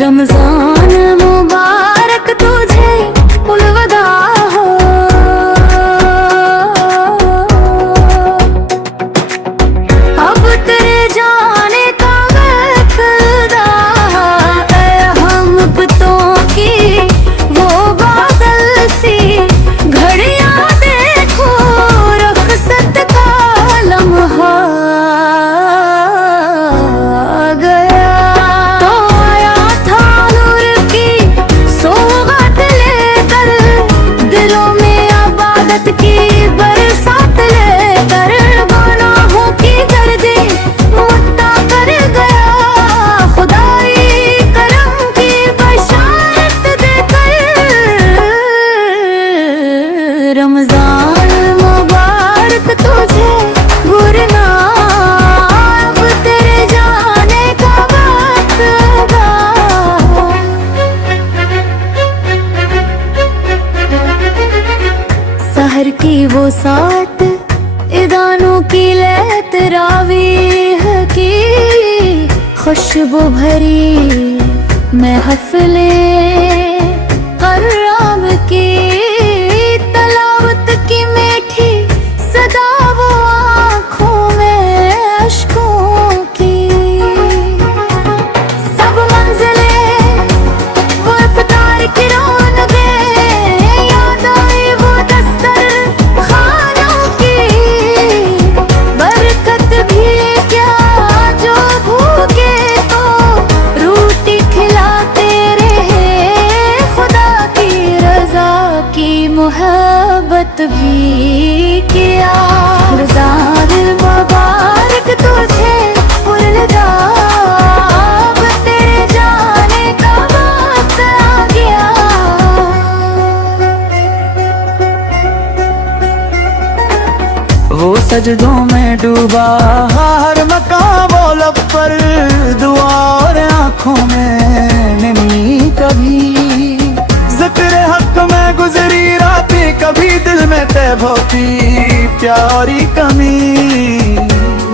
रमजान मुबारक तुझे उलवदा हो। अब तेरे जाने का वक्त दा है, हम बतों की वो बादल सी घड़ियां देखो रुखसत का लम्हा की बरसात लेकर गुनाहों की गर्दी मुट्टा कर गया। खुदाई करम की बशारत देकर रमजान मुबारक तुझे गुरना, अब तेरे जाने का वक्त आ। सहर की वो साथ इदानों की लैत रावीह की खुशबू भरी महफिले कर्राम की तलावत की मीठी सदा वो आँखों में अश्कों की। सब मंजिले वो इफ्तार की रौनके याद आई वो दस्तर खानों की। बरकत भी क्या जो भूखे तो रोटी खिलाते रहे। खुदा की रजा की मोहब्बत भी किया। रमजान मुबारक तुझे उलदा, अब तेरे जाने का वक्त आ गया। वो सजदों में डूबा हर मकाम वो लब पर दुआ और आँखों में निमी कभी। जिक्र हक में गुजरी रातें कभी दिल में तैब होती प्यारी कमी।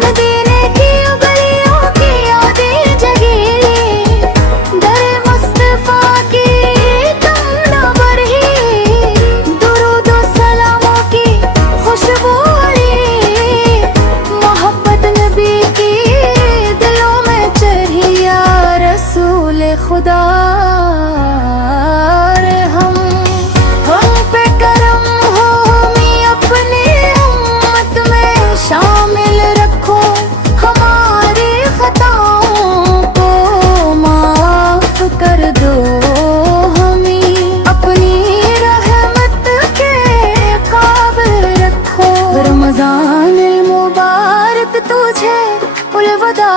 मदीने की गलियों की यादें जगी, दर मुस्तफा की तुम न बढ़ी। दुरूद और सलामों की खुशबू उड़ी, मोहब्बत नबी की दिलों में चढ़ी। या रसूल खुदा हम पे करम हो, मी अपनी उम्मत में शामिल रखो। हमारी खताओं को माफ कर दो, हमें अपनी रहमत के काबिल रखो। रमजान मुबारक तुझे उलवदा,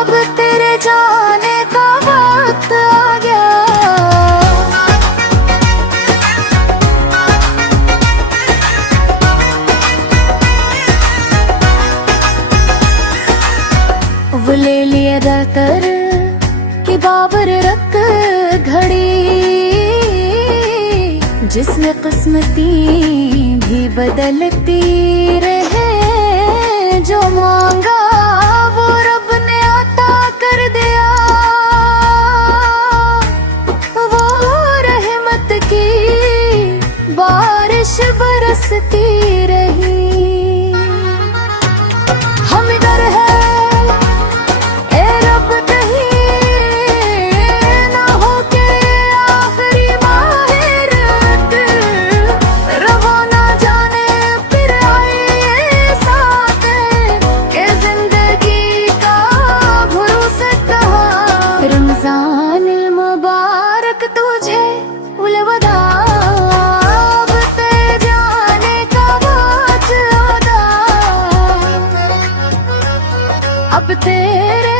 अब तेरे जाने का वक्त आ गया। वो ले लिया दफ्तर कि बाबर रख घड़ी, जिसमें किस्मती भी बदलती रहे। जो मांगा वो रब ने अता कर दिया, वो रहमत की बारिश बरसती रही। हम इधर है ए रब कहीं ना हो के आखिरी माहिरत, रवा ना जाने फिर आए साथ के जिंदगी का भरोसा कहाँ। रमजान मुबारक तुझे उलवदा, अब तेरे जाने का वक्त आ गया। अब तेरे